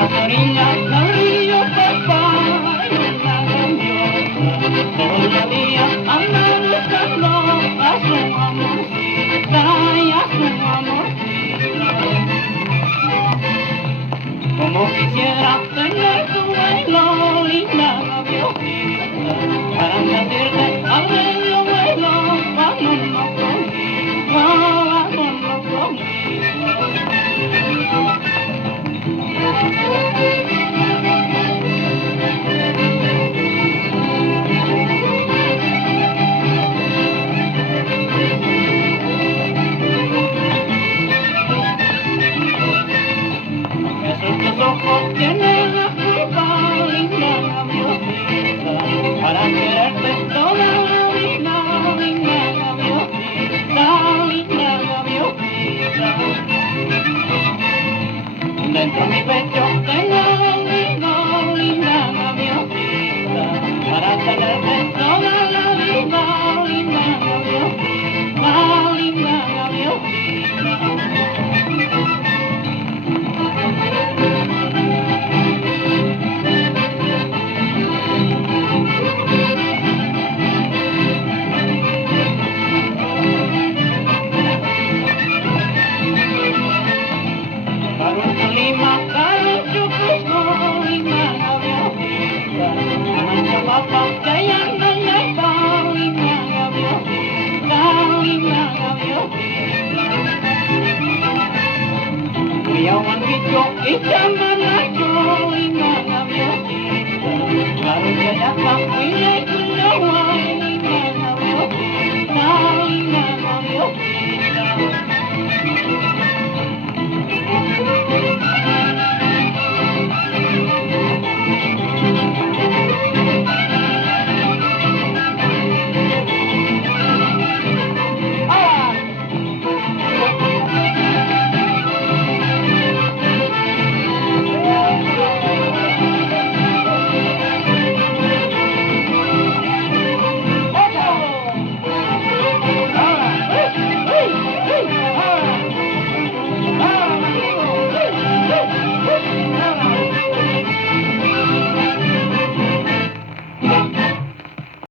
la orilla papá, una gaviota, todavía anda buscando a su amorcita y a su amorcita. Como quisiera tener tu vuelo, linda gaviotita, para decirte al medio vuelo, vámonos conmigo, vámonos conmigo. Esos tus ojos tienen la culpa, linda gaviotita, para quererte toda la vida, linda gaviotita, linda gaviotita. Dentro de mi pecho tengo conmigo, linda gaviotita, para tenerte toda la vida, linda gaviotita, linda gaviotita. Lima, Carucho, Cusco, linda gaviotita, Mancha Papa, que anda y está, linda gaviotita, linda gaviotita. Cuya Juanquillo y chama